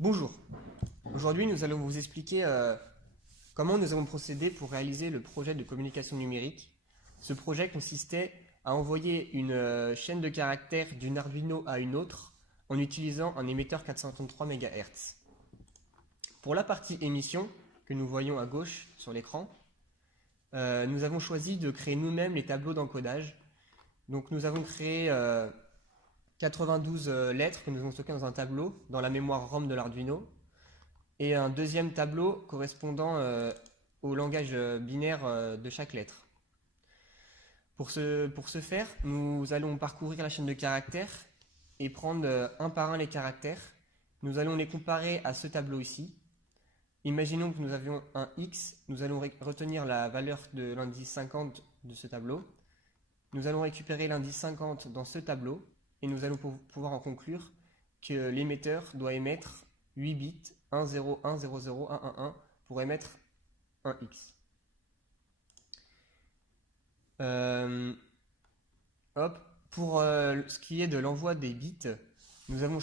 Bonjour, aujourd'hui nous allons vous expliquer comment nous avons procédé pour réaliser le projet de communication numérique. Ce projet consistait à envoyer une chaîne de caractères d'une Arduino à une autre en utilisant un émetteur 433 MHz. Pour la partie émission, que nous voyons à gauche sur l'écran, nous avons choisi de créer nous-mêmes les tableaux d'encodage. Donc nous avons créé 92 lettres que nous avons stockées dans un tableau dans la mémoire ROM de l'Arduino et un deuxième tableau correspondant au langage binaire de chaque lettre. Pour ce faire, nous allons parcourir la chaîne de caractères et prendre un par un les caractères. Nous allons les comparer à ce tableau ici. Imaginons que nous avions un X, nous allons retenir la valeur de l'indice 50 de ce tableau. Nous allons récupérer l'indice 50 dans ce tableau et nous allons pouvoir en conclure que l'émetteur doit émettre 8 bits 1 0 1 0 0 1 1 1 pour émettre un X. Pour ce qui est de l'envoi des bits, nous avons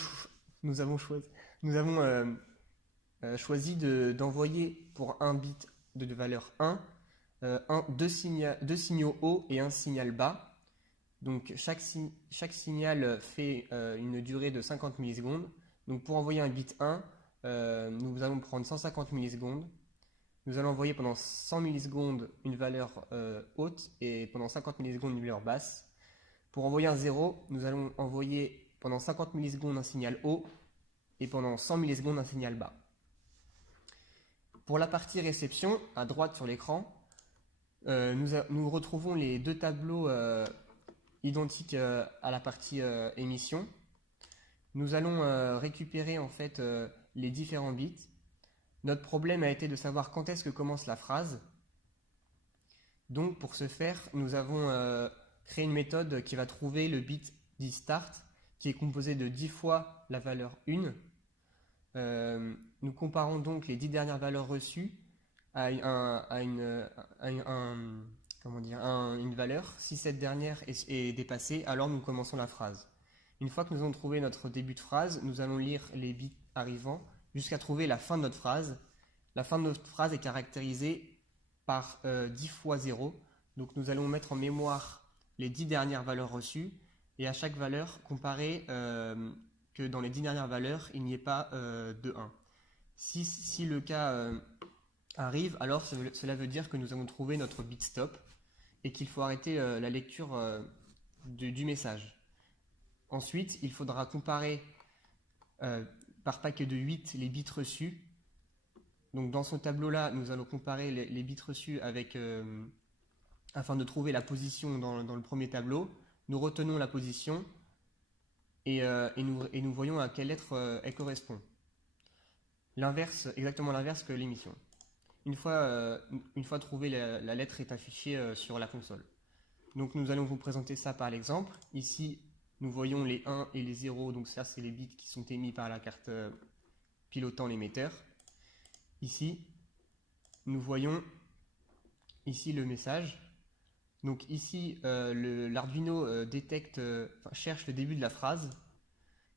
choisi d'envoyer pour un bit de valeur 1 deux signaux haut et un signal bas. Donc chaque signal fait une durée de 50 millisecondes. Donc pour envoyer un bit 1, nous allons prendre 150 millisecondes. Nous allons envoyer pendant 100 millisecondes une valeur haute et pendant 50 millisecondes une valeur basse. Pour envoyer un 0, nous allons envoyer pendant 50 millisecondes un signal haut et pendant 100 millisecondes un signal bas. Pour la partie réception, à droite sur l'écran, nous retrouvons les deux tableaux identiques à la partie émission. Nous allons récupérer en fait les différents bits. Notre problème a été de savoir quand est-ce que commence la phrase. Donc pour ce faire, nous avons créé une méthode qui va trouver le bit dit start, qui est composé de 10 fois la valeur 1. Nous comparons donc les 10 dernières valeurs reçues à une valeur. Si cette dernière est dépassée, alors nous commençons la phrase. Une fois que nous avons trouvé notre début de phrase, nous allons lire les bits arrivants jusqu'à trouver la fin de notre phrase. La fin de notre phrase est caractérisée par 10 fois 0. Donc nous allons mettre en mémoire les 10 dernières valeurs reçues et à chaque valeur comparer que dans les 10 dernières valeurs, il n'y ait pas de 1. Si le cas arrive, alors cela veut dire que nous avons trouvé notre bit stop et qu'il faut arrêter la lecture du message. Ensuite, il faudra comparer par paquet de 8 les bits reçus. Donc dans ce tableau-là, nous allons comparer les bits reçus afin de trouver la position dans le premier tableau. Nous retenons la position et nous voyons à quelle lettre elle correspond. Exactement l'inverse que l'émission. Une fois trouvée, la lettre est affichée sur la console. Donc nous allons vous présenter ça par l'exemple. Ici, nous voyons les 1 et les 0, donc ça c'est les bits qui sont émis par la carte pilotant l'émetteur. Ici, nous voyons ici le message. Donc ici, l'Arduino cherche le début de la phrase.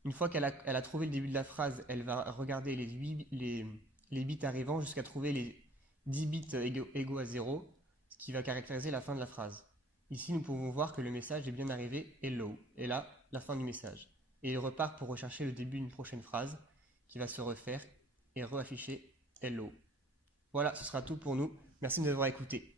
Une fois qu'elle a trouvé le début de la phrase, elle va regarder les bits arrivants jusqu'à trouver les 10 bits égaux à 0, ce qui va caractériser la fin de la phrase. Ici, nous pouvons voir que le message est bien arrivé hello, et là, la fin du message. Et il repart pour rechercher le début d'une prochaine phrase qui va se refaire et reafficher hello. Voilà, ce sera tout pour nous. Merci de nous avoir écoutés.